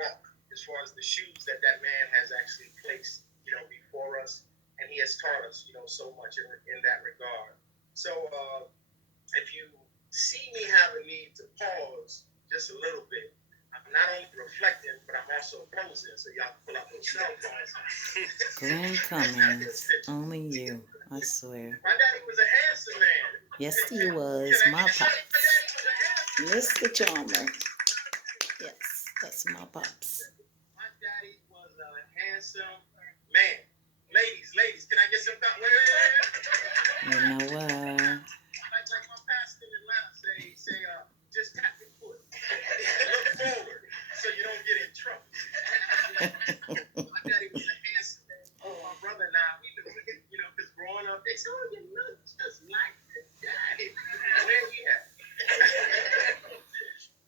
walk as far as the shoes that man has actually placed, before us, and he has taught us, so much in that regard. So if you see me have a need to pause just a little bit, I'm not only reflecting, but I'm also closing, so y'all can pull out those cell phones. Glenn Cummings, only you, I swear. My daddy was a handsome man. Yes, he was. Can I My get my pops. daddy was a handsome man? Mr. Chalmer. Yes, that's my pops. My daddy was a handsome man. Ladies, can I get some? You know what? Like my pastor in Atlanta say, just tap your foot. Look forward so you don't get in trouble. My daddy was a handsome man. Oh, my brother and I, we knew it, because growing up, they said, oh, you look just like your daddy. Where he at?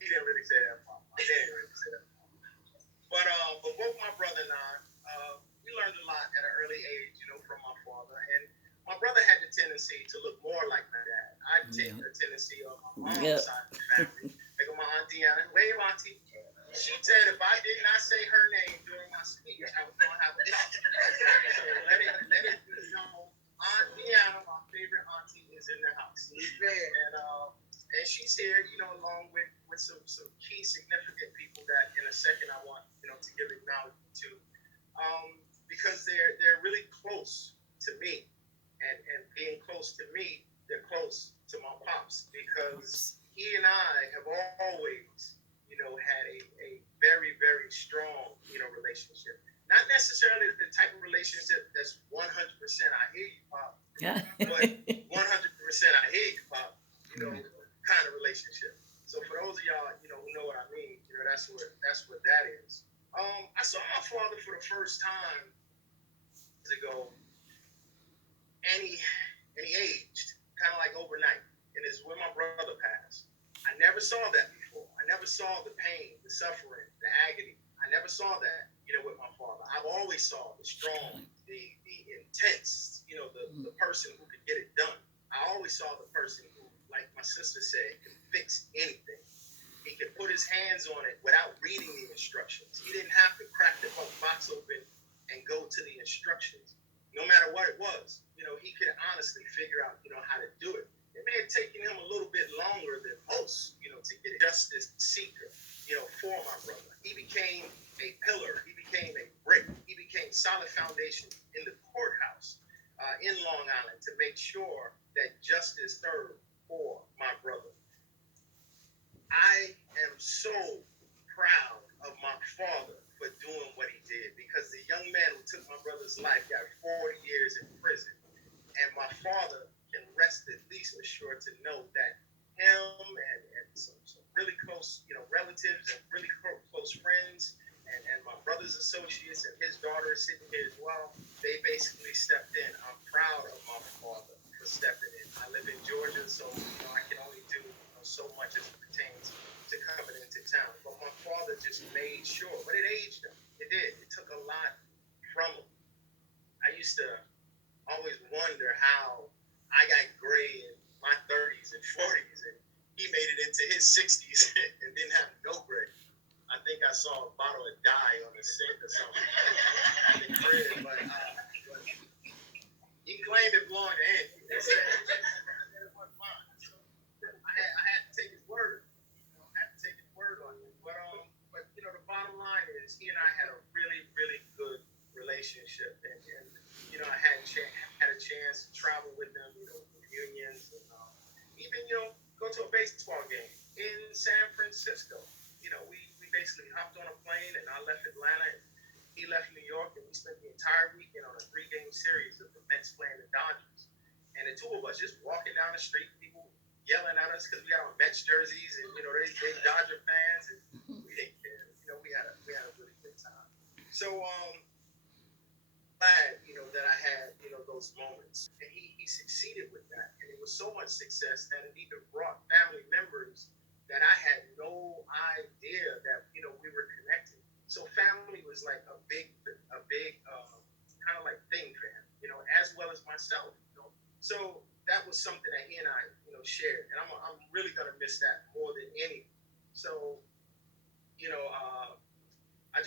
He didn't really say that, Pop. My dad didn't really say that. But both my brother and I, we learned a lot at an early age, from my father. And my brother had the tendency to look more like my dad. I take the tendency of my mom's side of the family. Like my auntie Anna, wave auntie. She said if I did not say her name during my speech, I was going to have a problem. So let it be known, Auntie Anna, my favorite auntie, is in the house. And she's here, along with some key significant people that in a second I want, to give acknowledgement to. Because they're really close to me. And being close to me, they're close to my pops, because he and I have always, had a very, very strong, relationship. Not necessarily the type of relationship that's 100% I hear you, Pop, but 100% I hear you, Pop, kind of relationship. So for those of y'all, who know what I mean, that's what that is. I saw my father for the first time years ago, and he aged kind of like overnight, and it's when my brother passed. I never saw that before. I never saw the pain, the suffering, the agony. I never saw that, with my father. I've always saw the strong, the intense, the person who could get it done. I always saw the person who, like my sister said, could fix anything. He could put his hands on it without reading the instructions. He didn't have to crack the box open and go to the instructions. No matter what it was, he could honestly figure out, how to do it. It may have taken him a little bit longer than most, to get justice seeker, for my brother. He became a pillar. He became a brick. He became solid foundation in the courthouse in Long Island to make sure that justice served for my brother. I am so proud of my father for doing what he did, because the young man who took my brother's life got 40 years in prison. And my father can rest at least assured to know that him and some really close, relatives and really close friends and my brother's associates and his daughter is sitting here as well, they basically stepped in. I'm proud of my father for stepping in. I live in Georgia, so I can only do so much as it pertains to coming into town. But my father just made sure, but it aged him. It did. It took a lot from him. I used to always wonder how I got gray in my 30s and 40s, and he made it into his 60s and didn't have no gray. I think I saw a bottle of dye on the sink or something in the crib, but he claimed it belonged to him. It wasn't mine. So I had to take his word. I had to take his word on it. But the bottom line is, he and I had a really, really good relationship, and I had a chance to travel with them, reunions, and even go to a baseball game in San Francisco. We basically hopped on a plane, and I left Atlanta, and he left New York, and we spent the entire weekend on a 3-game series of the Mets playing the Dodgers. And the two of us just walking down the street, people yelling at us because we had on Mets jerseys, and they Dodger fans, and we didn't care. We had a really good time. So glad that I had those moments, and he succeeded with that, and it was so much success that it even brought family members that I had no idea that we were connected. So family was like a big kind of like thing for him, as well as myself. So that was something that he and I shared, and I'm really gonna miss that more than anything. So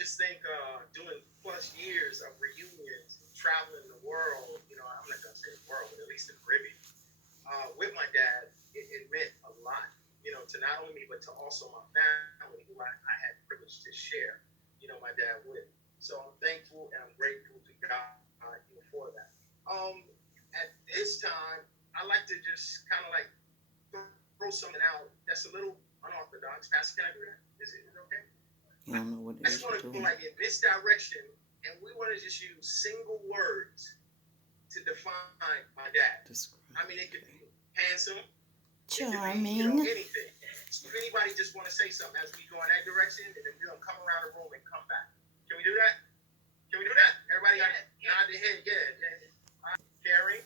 just think doing plus years of reunions, traveling the world, I'm not gonna say the world, but at least the Caribbean, with my dad, it meant a lot, to not only me but to also my family, who I had the privilege to share, my dad with. So I'm thankful and I'm grateful to God, for that. Um, at this time, I like to just kind of like throw something out that's a little unorthodox. Pastor, can I do that? Is it okay? You don't know what I it just is want you're to go doing. like in this direction, and we want to just use single words to define my dad. Describe. I mean, it could be handsome, it could be, Charming. anything. So if anybody just want to say something as we go in that direction, and then we're gonna come around the room and come back. Can we do that? Can we do that? Everybody got to nod their head. Yeah. Caring,